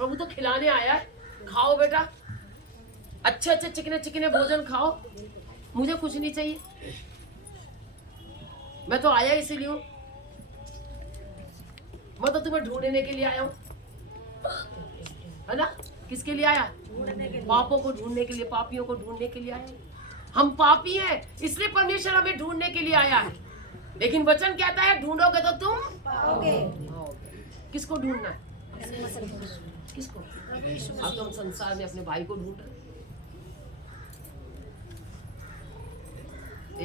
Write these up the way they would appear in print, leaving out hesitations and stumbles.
प्रभु तो खिलाने आया है, खाओ बेटा, अच्छे अच्छे चिकने चिकने भोजन खाओ, मुझे कुछ नहीं चाहिए, मैं तो आया इसीलिए हूँ, मैं तो तुम्हें ढूंढने के लिए आया हूँ, है ना? किसके लिए आया? पापों को ढूंढने के लिए, पापियों को ढूंढने के लिए आया। हम पापी हैं, इसलिए परमेश्वर हमें ढूंढने के लिए आया है। लेकिन वचन कहता है ढूंढोगे तो तुम पाओगे। किसको ढूंढना है? किसको? अब तो हम संसार में अपने भाई को ढूंढ रहे।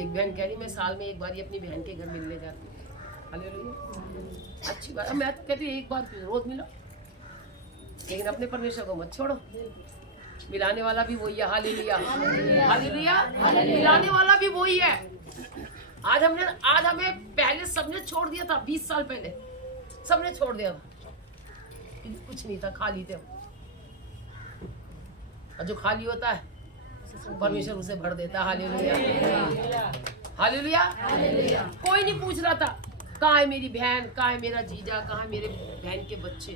एक बहन कह रही मैं साल में एक बार ही अपनी बहन के घर मिलने जाती हूँ। हालेलुया, अच्छी बात। मैं तो कहती एक बार रोज मिलो, लेकिन अपने परमेश्वर को मत छोड़ो। मिलाने वाला भी वही है। हालेलुया, हालेलुया, मिलाने वाला भी वही है। आज हमें पहले सबने छोड़ दिया था, 20 साल पहले सबने छोड़ दिया था, कुछ नहीं था, खाली थे। और जो खाली होता है परमेश्वर उसे भर देता है। Hallelujah, hallelujah. कोई नहीं पूछ रहा था कहाँ है मेरी बहन, कहाँ है मेरा जीजा, कहाँ है मेरे बहन के बच्चे,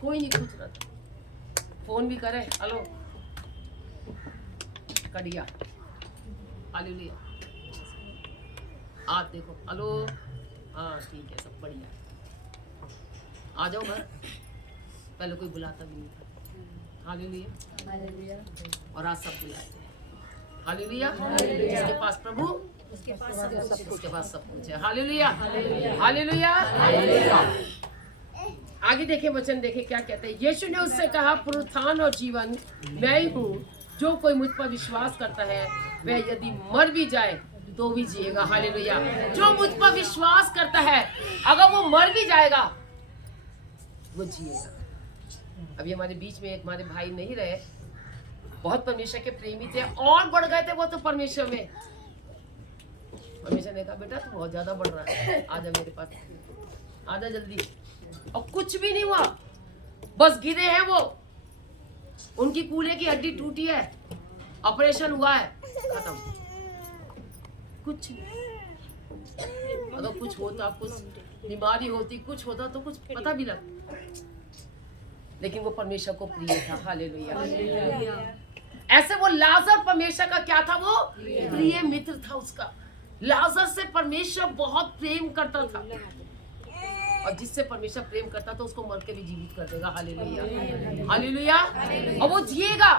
कोई नहीं पूछ रहा था। फोन भी करे, हेलो, कड़िया, हालेलुया, आज देखो, हेलो, हाँ ठीक है, सब बढ़िया, आ जाओ घर। पहले कोई बुलाता भी नहीं था। हालेलुया, और आज सब बुलाते हैं। हालेलुया, जिसके पास प्रभु उसके पास सब कुछ है। Hallelujah, hallelujah. आगे देखे वचन, देखे क्या कहते हैं। यीशु ने उससे कहा, पुनरुत्थान और जीवन मैं ही हूँ, जो कोई मुझ पर विश्वास करता है वह यदि मर भी जाए तो भी जिएगा। हालेलुया, जो मुझ पर विश्वास करता है अगर वो मर भी जाएगा वो जिएगा। अभी हमारे बीच में एक हमारे भाई नहीं रहे, बहुत परमेश्वर के प्रेमी थे और बढ़ गए थे वो तो परमेश्वर में। परमेश्वर ने कहा बेटा तू बहुत ज्यादा बढ़ रहा है, आजा मेरे पास, आजा जल्दी। और कुछ भी नहीं हुआ, बस गिरे हैं वो, उनकी कूल्हे की हड्डी टूटी है, ऑपरेशन हुआ है, खत्म। कुछ अगर कुछ होता, कुछ बीमारी होती, कुछ होता तो कुछ पता भी लगता, लेकिन वो परमेश्वर को प्रिय था। हालेलुया। ऐसे वो लाजर परमेश्वर का क्या था? वो प्रिय मित्र था उसका। लाजर से परमेश्वर बहुत प्रेम करता था, और जिससे परमेश्वर प्रेम करता तो उसको मर के भी जीवित कर देगा। Hallelujah, hallelujah. और वो जिएगा,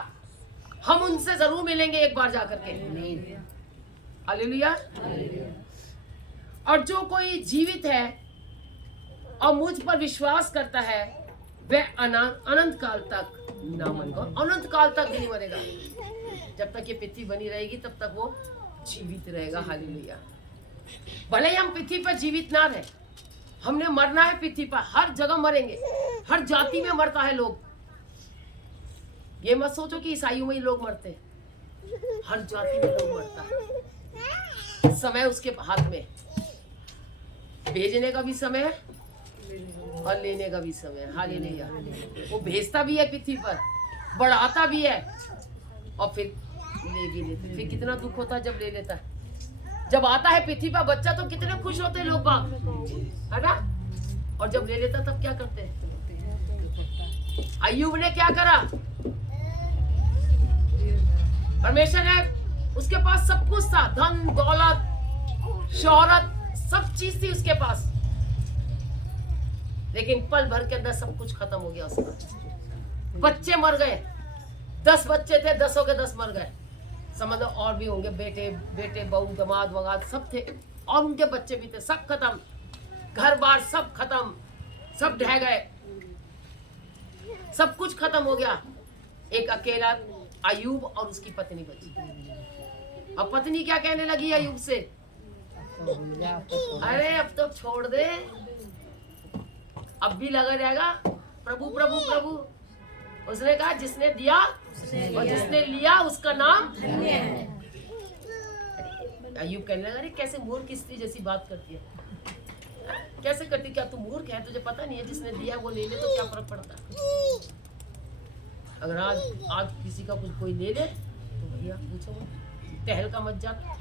हम उनसे जरूर मिलेंगे एक बार जाकर के। हालेलुया। और जो कोई जीवित है और मुझ पर विश्वास करता है वह अनंत काल तक ना मरेगा, अनंत काल तक नहीं मरेगा। जब तक ये पृथ्वी बनी रहेगी तब तक वो जीवित रहेगा। हालेलुया। भले ही हम पृथ्वी पर जीवित ना रहे, हमने मरना है पृथ्वी पर, हर जगह मरेंगे, हर जाति में मरता है लोग। ये मत सोचो कि ईसाइयों में ही लोग मरते हैं, हर जाति में लोग मरता है। समय उसके हाथ में, भेजने का भी समय है और लेने का भी समय है। हालेलुया। वो भेजता भी है पृथ्वी पर, बढ़ाता भी है और फिर ले भी लेते। फिर कितना दुख होता है जब ले लेता है। जब आता है पृथ्वी पर बच्चा तो कितने खुश होते हैं लोग बाग, है ना? और जब ले लेता तब क्या करते हैं? अय्यूब ने क्या करा? परमेश्वर ने, उसके पास सब कुछ था, धन दौलत शोहरत सब चीज थी उसके पास, लेकिन पल भर के अंदर सब कुछ खत्म हो गया उसका। बच्चे मर गए, 10 बच्चे थे, 10 के 10 मर गए। समझ लो और भी होंगे, बेटे बहू दमाद वगाद सब थे, और उनके बच्चे भी थे, सब खत्म, घर बार सब खत्म, सब ढह गए, सब कुछ खत्म हो गया। एक अकेला अय्यूब और उसकी पत्नी बची। अब पत्नी क्या कहने लगी अय्यूब से? अरे अब तो छोड़ दे, अब भी लगा रहेगा प्रभु प्रभु प्रभु। उसने कहा जिसने दिया और जिसने लिया उसका नाम धन्य है। अय्यूब कहने लगा अरे कैसे मूर्ख स्त्री जैसी बात करती है, कैसे करती? क्या तू मूर्ख है? तुझे पता नहीं है जिसने दिया वो ले ले तो क्या फर्क पड़ता? अगर आज किसी का कुछ कोई ले ले तो भैया पूछो टहल का मत जाता।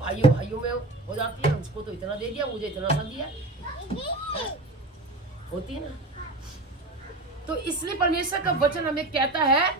भाइयों में हो जाती है, उसको तो इतना दे दिया, मुझे इतना सा दिया। होती है ना। तो इसलिए परमेश्वर का वचन हमें कहता है